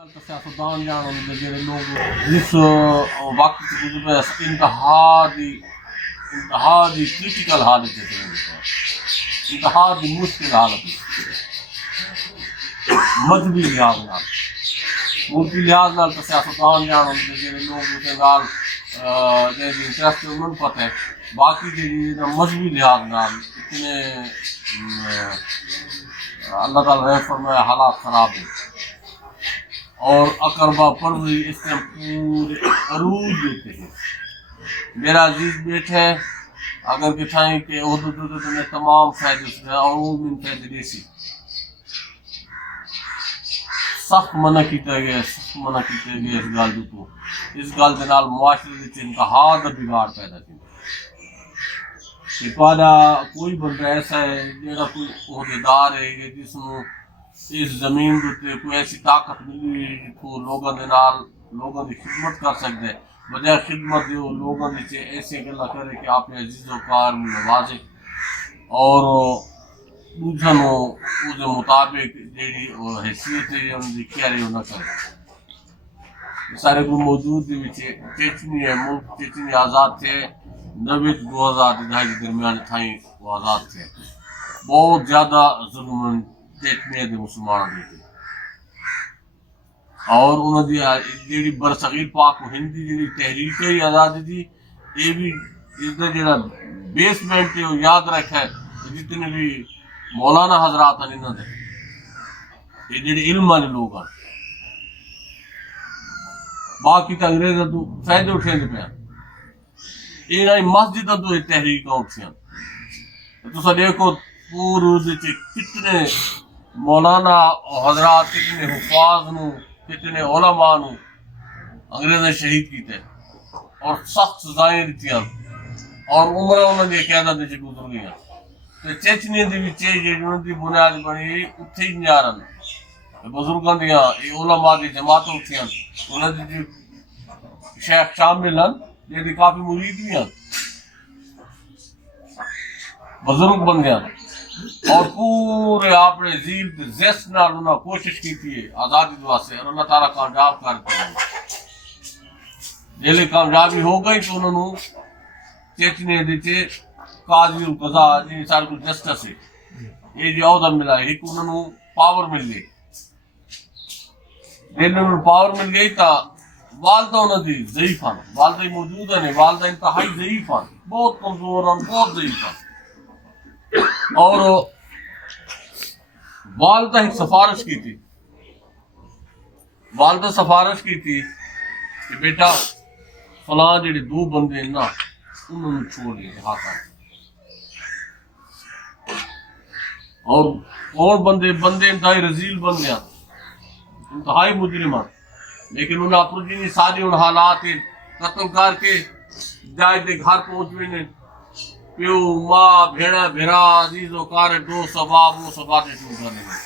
سیاستدان جان جڑے لوگ جس وقت گزرے انتہا دی کریٹیکل حالت انتہا دی مشکل حالت مذہبی لحاظ نال ملکی لحاظ نال تو سیاستدان جان جڑے لوگ اس نال انٹرسٹ انہوں پتہ ہے باقی جی مذہبی لحاظ نال اتنے اللہ تعالیٰ نے فرمایا حالات خراب ہیں اور اقربا پروری اس میں پورے عروج دیتے ہیں. میرا عزیز بیٹھ ہے اگر کٹھائیں کہ عہدہ میں تمام فائدے سے اور من فائدے دیسی سخت منع کیتا گیا اس گل کو اس گل کے نال معاشرے کے انتہا کا بگاڑ پیدا کیا کہ پہلا کوئی بندہ ایسا ہے جہاں کوئی عہدیدار ہے کہ جس کو اس زمین کے کوئی ایسی طاقت ملی تو لوگوں کی خدمت کر سکتے بجائے خدمت دے لوگوں نے ایسے گلا کرے کہ آپ عزیز و کار میں نوازے اور دوسرا اس مطابق جیڑی حیثیت ہے ان کی کیاری نہ کرے. سارے کو موجود چیچنی ہے ملک چیچنی آزاد تھے 90-2000 کی دہائی کے درمیان تھائیں وہ آزاد تھے. بہت زیادہ ظلم چیچنی دے مسلمان دے اور انہوں نے جیڑی برصغیر پاک و ہندی جیڑی تحریک ہے آزادی دی یہ بھی اس کا جڑا بیسمنٹ ہے وہ یاد رکھا ہے جتنے بھی مولانا حضرات ہیں انہوں نے یہ جڑے علم والے لوگ ہیں باقی تو انگریزوں تو فائدے اٹھیں پہ یہ مسجد تو یہ تحریک اٹھیں تو دیکھو پورے کتنے مولانا حضرات کتنے حفاظ نو کتنے علماء نو انگریز نے شہید کیتے اور سخت سزائیں دیتی اور عمریں انہوں نے قیادت دے گزر گئی تو چیچنی دی بھی انہوں کی بنیاد بنی اتھے ہی نیارن بزرگاں دیا علماء دی جماعتیں اٹھیاں انہوں نے شیخ شامل ہیں جی کافی مرید بھی ہیں بزرگ بن گیا اور پورے آپ نے زیل زیست نال انہوں نے کوشش کی تھی آزادی دعا سے اور اللہ تعالیٰ کامیاب کرتے ہیں جیلے کامیابی ہو گئی تو انہوں نے چیچنے دیتے قاضی القضاء جی سارے کو جسٹس ہے یہ جو عہدہ ملا ہے ایک انہوں نے پاور مل گئی جیلے انہوں نے پاور مل گئی تا والدہ انہوں نے ضعیف ہیں والدہ موجود ہیں والدہ انتہائی ضعیف ہیں بہت کمزور ہیں بہت ضعیف ہیں اور والدہ ایک سفارش کی تھی والدہ سفارش کی تھی کہ بیٹا فلاں جڑے دو بندے نا انہوں نے چھوڑ لیے ہاتھا اور بندے انتہائی رزیل بن گیا انتہائی مجرمان لیکن انہوں نے اپنی ساری ان حالات قتل کر کے جائے دے گھر پہنچ نے پیو ماں بھیڑا بھیرا عزیز و کار دو سباب وہ سباب نے شروع کرنے میں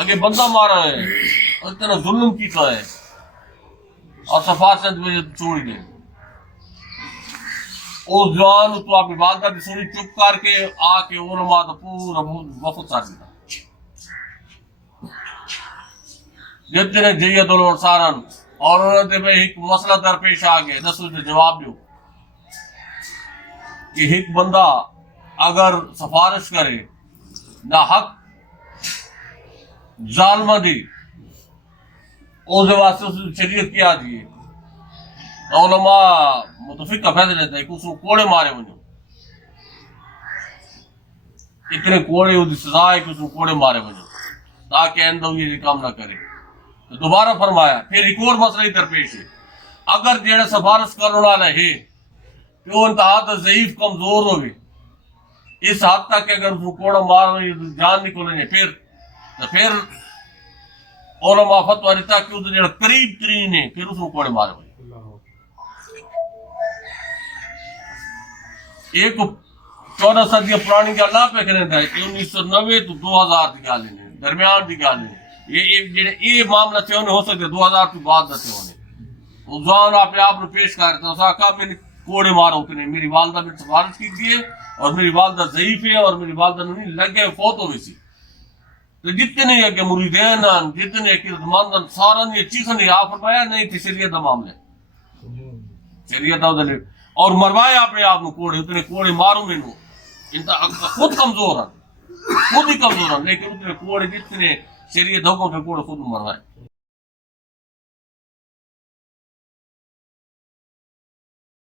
آگے بندہ مارا ہے اور اتنا ظلم کیتا ہے اور سفارشت میں چھوڑ گئے اس جوان تو آپ والدہ بھی سنی چپ کر کے آ کے علماء تو پورا وفد ساتھ دیتا جتنے جیت الانصارن اور انہوں نے ایک مسئلہ درپیش آ گئے دسو جو جواب دیو کہ ایک بندہ اگر سفارش کرے نہ حق ظالمہ دی اس واسطے اس شریعت کیا دیئے علماء متفق کا فیصلہ لیتا ہے کہ اس کو کوڑے مارے بنو اتنے کوڑے اس کی سزا ہے کہ اس کو کوڑے مارے بنو تاکہ آئندہ یہ کام نہ کرے. تو دوبارہ فرمایا پھر ایک اور مسئلہ درپیش ہے اگر جیڑا سفارش کرنے والا ہے کہ وہ انتہا تو ضعیف کمزور ہوگی اس حد تک کہ اگر اس کو کوڑا مار جان نکلیں پھر علماء فتویٰ دیتا کہ اس جیڑا قریب ترین ہے پھر اس کو کوڑے مارے ہوئے. ایک 14 صدیہ پرانی گل نہ پہ کریں تھا 1990 تو 2000 کی گل ہے درمیان کی گل ہے یہ معاملہ تھے انہیں ہو سکتے 2000 کی بعد نہ تھے انہیں ازوان آپ آپ پیش کر رہے تھے اس کہا میں نے کوڑے مارا اتنے میری والدہ میں سفارش کی تھی اور میری والدہ ضعیف ہے اور میری والدہ نے نہیں لگ گئے فوت ہو گئی سی تو جتنے کہ مریدین جتنے کہ مندن سارا نے چیخنے آپ فرمایا نہیں تھے شریعت کا معاملے شریعت اور مروایا اپنے آپ کو کوڑے اتنے کوڑے مارو میں خود کمزور ہیں خود ہی کمزور ہیں لیکن اتنے کوڑے جتنے شریعت حکم کے کوڑے خود مروائے